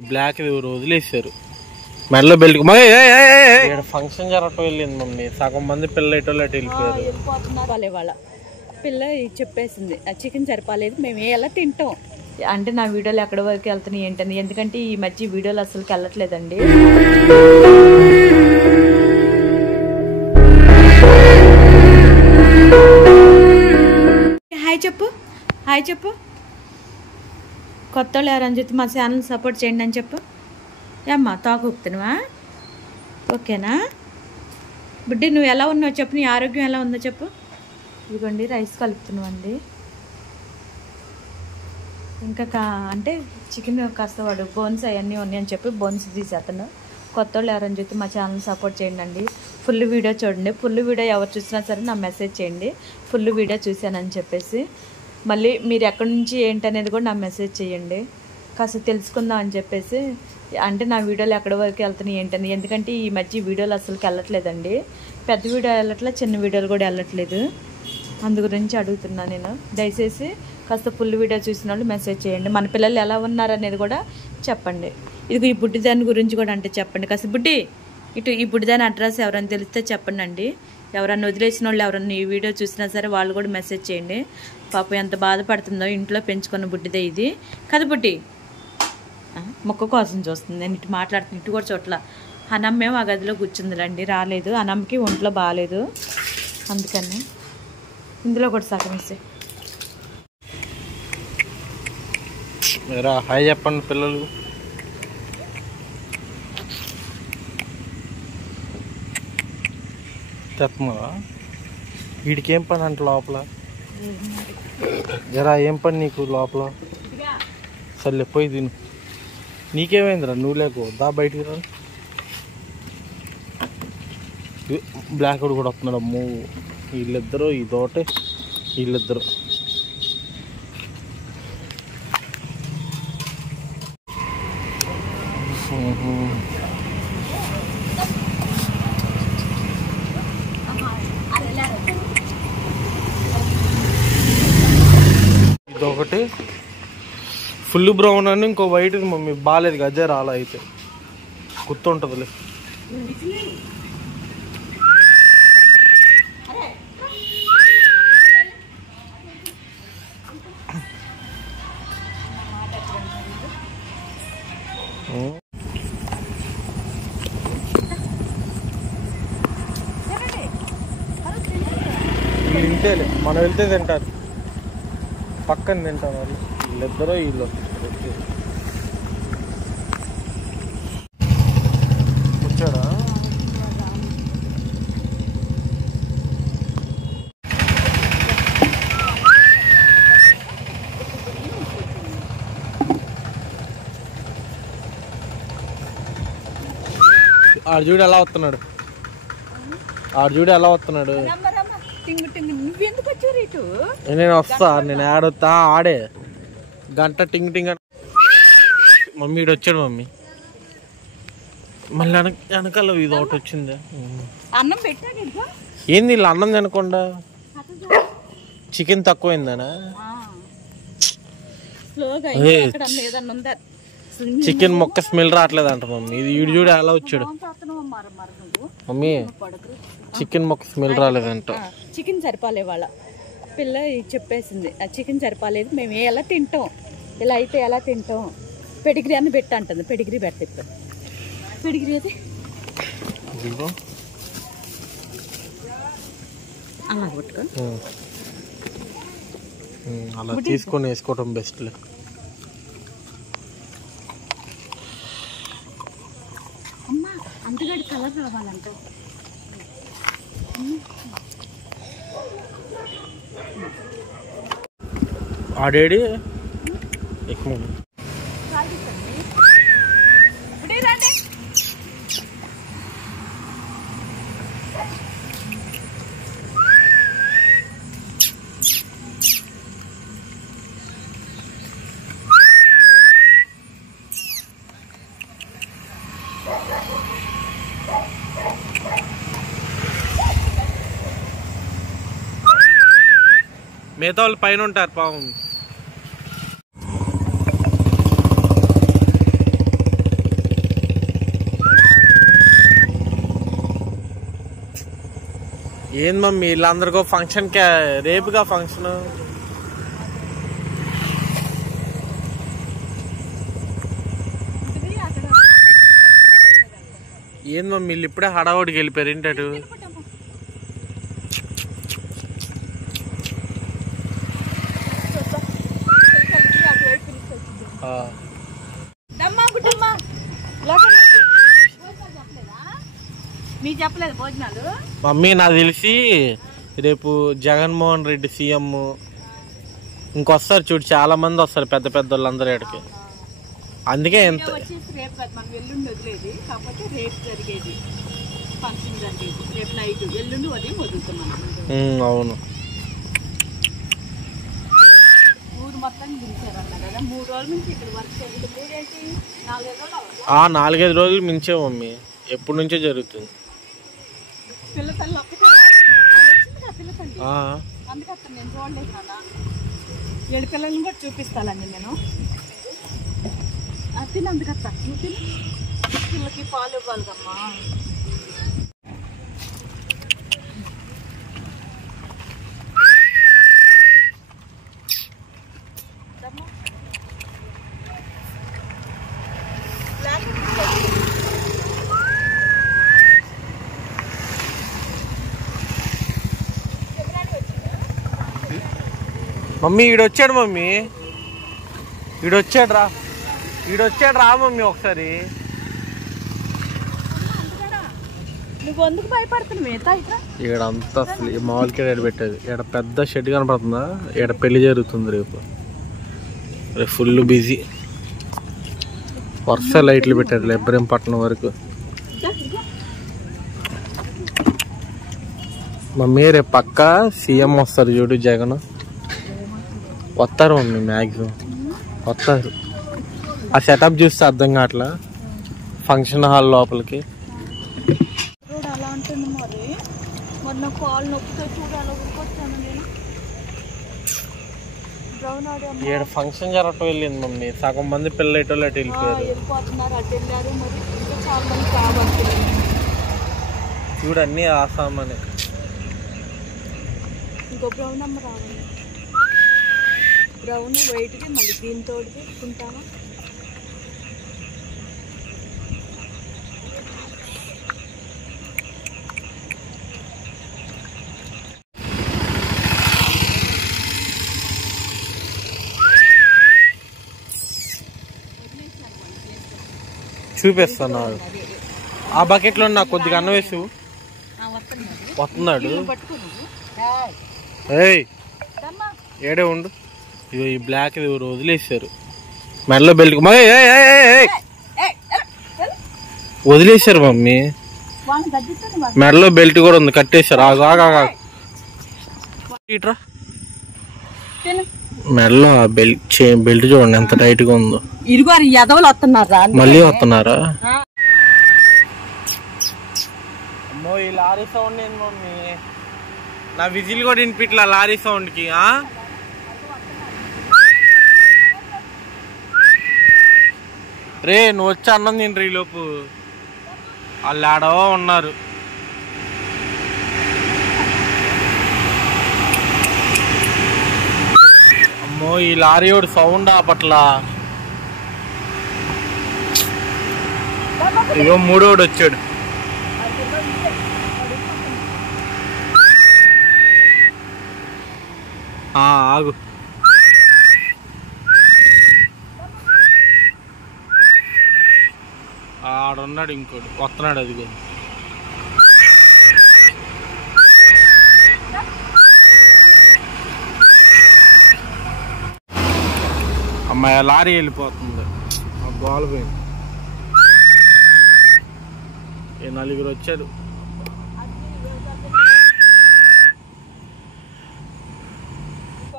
Black ఎవరు వదిలేసారు మెడలో బెల్ట్ ఫంక్షన్ జరగటం వెళ్ళింది మమ్మీ. సగం మంది పిల్లలు అటు వెళ్ళిపోయారు. వాళ్ళ పిల్ల చెప్పేసింది చికెన్ సరిపోలేదు, మేము ఎలా తింటాం అంటే నా వీడియోలు ఎక్కడి వరకు వెళ్తున్నాయి ఏంటని. ఎందుకంటే ఈ మధ్య వీడియోలు అసలుకి వెళ్ళట్లేదండి. హాయ్ చెప్పు, హాయ్ చెప్పు. కొత్త వాళ్ళు ఎవరని చెప్పి మా ఛానల్ సపోర్ట్ చేయండి అని చెప్పు. ఏమ్మా తాగుతున్నావా? ఓకేనా బుడ్డి, నువ్వు ఎలా ఉన్నావు చెప్పు, నీ ఆరోగ్యం ఎలా ఉందో చెప్పు. ఇదిగోండి రైస్ కలుపుతున్నావండి. ఇంకా అంటే చికెన్ కాస్త వాడు బోన్స్ అవన్నీ ఉన్నాయని చెప్పి బోన్స్ తీసేస్తాను. కొత్త వాళ్ళు ఎవరని చెప్పి మా ఛానల్ సపోర్ట్ చేయండి అండి. ఫుల్ వీడియో చూడండి. ఫుల్ వీడియో ఎవరు చూసినా సరే నా మెసేజ్ చేయండి, ఫుల్ వీడియో చూశానని చెప్పేసి. మళ్ళీ మీరు ఎక్కడి నుంచి ఏంటనేది కూడా నా మెసేజ్ చేయండి, కాస్త తెలుసుకుందాం అని చెప్పేసి. అంటే నా వీడియోలు ఎక్కడి వరకు వెళ్తున్నాయి ఏంటని. ఎందుకంటే ఈ మధ్య వీడియోలు అసలుకి వెళ్ళట్లేదండి. పెద్ద వీడియో వెళ్ళట్లేదు, చిన్న వీడియోలు కూడా వెళ్ళట్లేదు. అందు గురించి అడుగుతున్నా నేను. దయచేసి కాస్త ఫుల్ వీడియో చూసిన వాళ్ళు మెసేజ్ చేయండి. మన పిల్లలు ఎలా ఉన్నారనేది కూడా చెప్పండి. ఇది ఈ బుడ్డిదాని గురించి కూడా అంటే చెప్పండి. కాస్త బుడ్డి ఇటు ఈ బుడ్డిదాని అడ్రస్ ఎవరైనా తెలిస్తే చెప్పండి అండి. ఎవరన్నా వదిలేసిన వాళ్ళు ఎవరన్నా ఈ వీడియో చూసినా సరే వాళ్ళు కూడా మెసేజ్ చేయండి. పాపం ఎంత బాధపడుతుందో, ఇంట్లో పెంచుకున్న బుడ్డిదే ఇది కదా బుడ్డి. మొక్క కోసం చూస్తుంది. నేను ఇటు మాట్లాడుతున్నా, ఇటు కూడా చోట్ల. అన్నమ్మేమో ఆ గదిలో కూర్చుందిలండి, రాలేదు. అన్నమ్మకి ఒంట్లో బాగాలేదు, అందుకని. ఇందులో కూడా సగం ఇస్తే హాయ్ చెప్పండి పిల్లలు. చెప్పమా వీడికి ఏం పని అంటే లోపల? జరా ఏం పని నీకు లోపల? సర్లే పోయి తిను. నీకేమైందిరా? నువ్వు లేకు దా బయటికి రా. బ్లాక్ అవుట్ కూడా వస్తున్నాడు. అమ్మో వీళ్ళిద్దరు, ఇదోటే వీళ్ళిద్దరు. ఇదొకటి ఫుల్ బ్రౌన్ అని, ఇంకో వైట్ మమ్మీ బాగాలేదు. అదే రాలా అయితే గుర్తుంటుందిలే. ఇంతేలే, మనం వెళ్తే తింటారు, పక్కన తింటారు వాళ్ళు. వీళ్ళిద్దరూ వీళ్ళు వచ్చాడా? ఆర్జుడు ఎలా వస్తున్నాడు, ఆర్జుడు ఎలా వస్తున్నాడు. నేను వస్తా, నేను ఆడొస్తా. ఆడే గంట టింగ్ టింగ్. మమ్మీ ఇటు వచ్చాడు. మమ్మీ మళ్ళీ వెనకాల ఇది ఒకటి వచ్చింది. ఏంది ఇలా అన్నం తినకుండా? చికెన్ తక్కువైందనా? చికెన్ మొక్క స్మెల్ రావట్లేదు అంట మమ్మీ. ఇది ఈడు చూడు ఎలా వచ్చాడు. మమ్మీ చికెన్ మొక్క స్మెల్ రాలేదంట. చికెన్ సరిపోలే వాళ్ళ పిల్ల చెప్పేసింది చికెన్ సరిపోలేదు, మేము ఎలా తింటాం, ఇలా అయితే ఎలా తింటాం, పెడిగ్రీ అని పెట్టి అంటుంది. పెడిగ్రీ పెడితే ఇప్పుడు పెడిగ్రీ అది అలా కొట్టుకో, అలా తీసుకొని వేసుకోవటం బెస్ట్లే. అమ్మా అంతగాడి కలర్ రావాలంట. ఆడేడి ఎక్కువ మిగతా వాళ్ళు పైన ఉంటారు పాపం. ఏంది మమ్మీ వీళ్ళందరికో ఫంక్షన్ రేపుగా ఫంక్షన్. ఏంది మమ్మీ వీళ్ళు ఇప్పుడే హడావుడికి వెళ్ళిపోయారు ఏంటటు. మమ్మీ నాకు తెలిసి రేపు జగన్మోహన్ రెడ్డి సీఎం ఇంకొస్తారు చూడు, చాలా మంది వస్తారు పెద్ద పెద్ద వాళ్ళందరూ ఇక్కడికి. అందుకే ఎంత అవును. ఆ 4-5 రోజులు మించే మమ్మీ, ఎప్పటి నుంచో జరుగుతుంది. ఏడు పిల్లల్ని కూడా చూపిస్తానండి నేను. తినందుకత్తా పిల్లకి పాలు ఇవ్వాలి కమ్మా. మమ్మీ ఈడొచ్చాడు మమ్మీ, ఈడొచ్చాడు రా మమ్మీ ఒకసారి. నువ్వు ఎందుకు భయపడుతున్నావు? ఈడంతా అసలు మామూలుగా ఏడ పెట్టేది. ఈడ పెద్ద షెడ్ కనపడుతుందా, ఈడ పెళ్లి జరుగుతుంది రేపు ఫుల్ బిజీ. వరుస లైట్లు పెట్టారు ఇబ్రహీంపట్నం వరకు. మమ్మీ రేపు పక్క సీఎం వస్తారు చూడు, జగన్ వస్తారు మమ్మీ, మ్యాక్సిమం వస్తారు. ఆ సెటప్ చూస్తే అర్థం కావట్లా ఫంక్షన్ హాల్ లోపలికి. అలా ఉంటుంది మరి. మొన్న కాల్ నొప్పితో చూడాలి ఊరుకొచ్చాను నేను. ఇక్కడ ఫంక్షన్ జరగటం వెళ్ళింది మమ్మీ, సగం మంది పిల్లలు ఇటు వెళ్ళిపోయారు. వెళ్ళిపోతున్నారు, అటు వెళ్ళారు. మరి ఇంకా చాలా మంది కావాలి చూడు, అన్ని ఆసామని. ఇంకో బ్రౌన్ అమ్మ రావాలి, బ్రౌన్ వైట్కి మళ్ళీ దీంతో తీసుకుంటామా. చూపిస్తాను ఆ బకెట్లో నాకు కొద్దిగా అన్నం వేసు. వస్తున్నాడు. ఏయ్ ఏడే ఉండు. ఇగో ఈ బ్లాక్ ఎవరు వదిలేసారు, మెడలో బెల్ట్ వదిలేసారు మమ్మీ. మెడలో బెల్ట్ కూడా ఉంది, కట్టేశారు. ఆగా ఇట్రా, మెడలో బెల్ట్ చూడండి ఎంత టైట్ గా ఉందో. మళ్ళీ వస్తున్నారా? అమ్మో ఈ లారీ సౌండ్ ఏంది మమ్మీ, నా విజిల్ కూడా వినిపిట్లా లారీ సౌండ్ కి. రే నువ్వు వచ్చి అన్నం తింటారు ఈ లోపు, వాళ్ళు ఆడవో ఉన్నారు. అమ్మో ఈ లారీ వాడు సౌండ్ ఆపట్లా. ఇగో మూడోడు వచ్చాడు. ఆగు, ఆడున్నాడు ఇంకోటి వస్తున్నాడు. అదిగో అమ్మాయి లారీ వెళ్ళిపోతుంది, గోల పోయింది. 4 వచ్చారు.